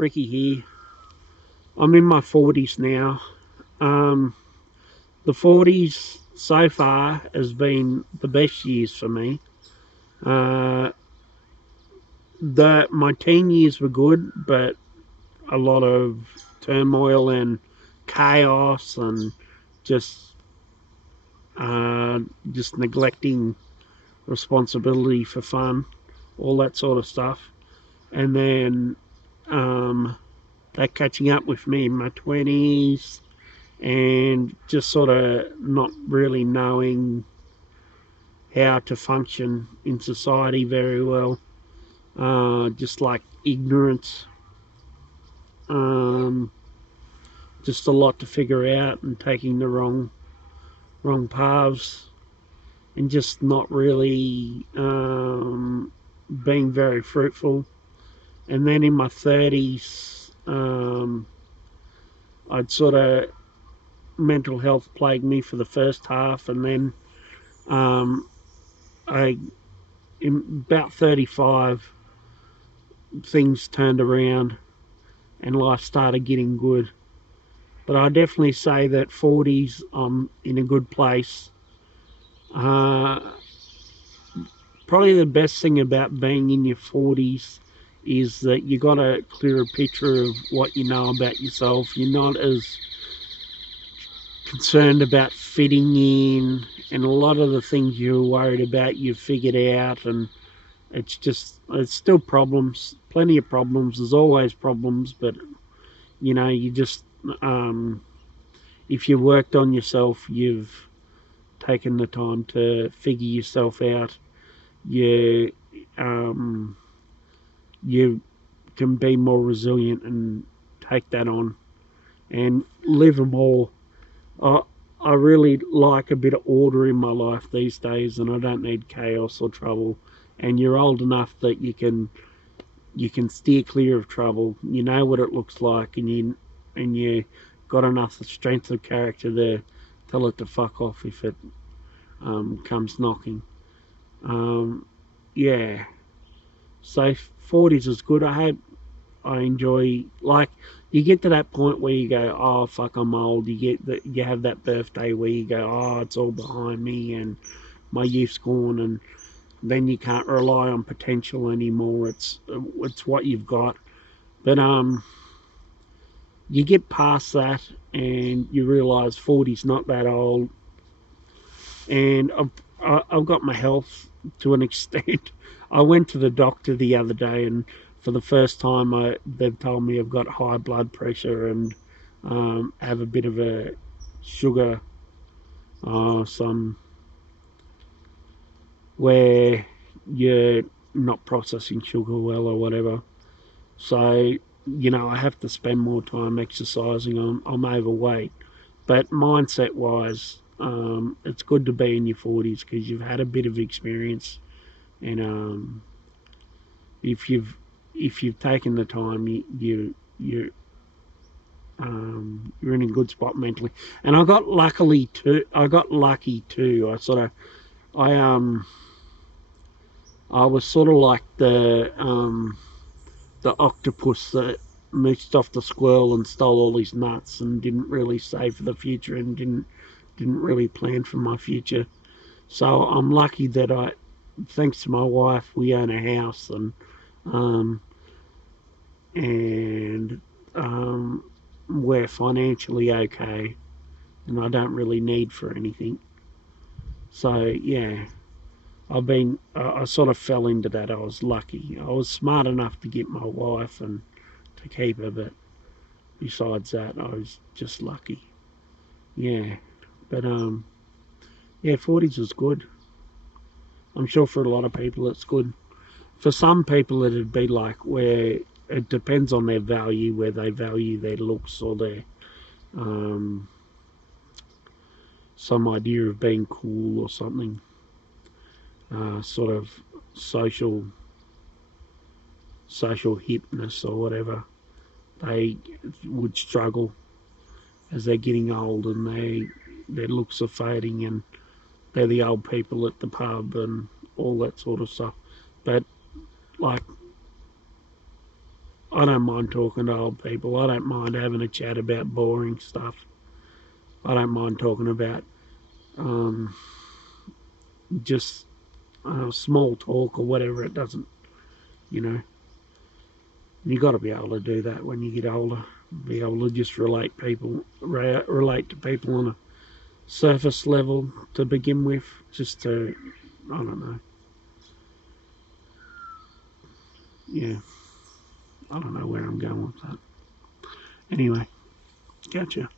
Ricky here. I'm in my 40s now. Um, the 40s so far has been the best years for me. Uh, my teen years were good, but a lot of turmoil and chaos and just just neglecting responsibility for fun, all that sort of stuff. And then that catching up with me in my 20s and just sort of not really knowing how to function in society very well. Just like ignorance, um, just a lot to figure out and taking the wrong paths and just not really being very fruitful. And then in my 30s, I'd sort of mental health plagued me for the first half, and then um, I in about 35 things turned around and life started getting good. But I definitely say that 40s I'm in a good place. uh, Probably the best thing about being in your 40s is that you got a clearer picture of what you know about yourself. You're not as concerned about fitting in, and a lot of the things you were worried about you've figured out, and it's still problems, plenty of problems. There's always problems, but you just um, if you worked on yourself, you've taken the time to figure yourself out. You um, you can be more resilient and take that on and live a more. I I really like a bit of order in my life these days, and I don't need chaos or trouble. And you're old enough that you can steer clear of trouble. You know what it looks like, and you got enough strength of character to tell it to fuck off if it comes knocking. Um, yeah, so 40s is good. I enjoy, like, you get to that point where you go, oh fuck, I'm old. You have that birthday where you go, oh, it's all behind me and my youth's gone, and then you can't rely on potential anymore. It's what you've got. But you get past that and you realise 40's not that old, and I've got my health to an extent. I went to the doctor the other day, and for the first time, they've told me I've got high blood pressure and have a bit of a sugar, some where you're not processing sugar well or whatever. So I have to spend more time exercising. I'm overweight, but mindset wise, it's good to be in your 40s because you've had a bit of experience, and if you've taken the time, you're in a good spot mentally. And I got lucky too. I was sort of like the octopus that mooched off the squirrel and stole all his nuts and didn't really save for the future and didn't really plan for my future. So I'm lucky that thanks to my wife, we own a house, um, and we're financially okay, and I don't really need for anything. So yeah, I sort of fell into that. I was lucky. I was smart enough to get my wife and to keep her, but besides that, I was just lucky. Yeah, but yeah, 40s was good. I'm sure for a lot of people it's good. For some people it'd be like where it depends on their value, where they value their looks or their um, some idea of being cool or something, sort of social social hipness or whatever. They would struggle as they're getting old and their looks are fading, and they're the old people at the pub and all that sort of stuff. But like I don't mind talking to old people. I don't mind having a chat about boring stuff. I don't mind talking about um, just small talk or whatever. It doesn't, you know. You got to be able to do that when you get older. Be able to just relate to people on a surface level to begin with. Just to, I don't know. Yeah, I don't know where I'm going with that. Anyway, gotcha.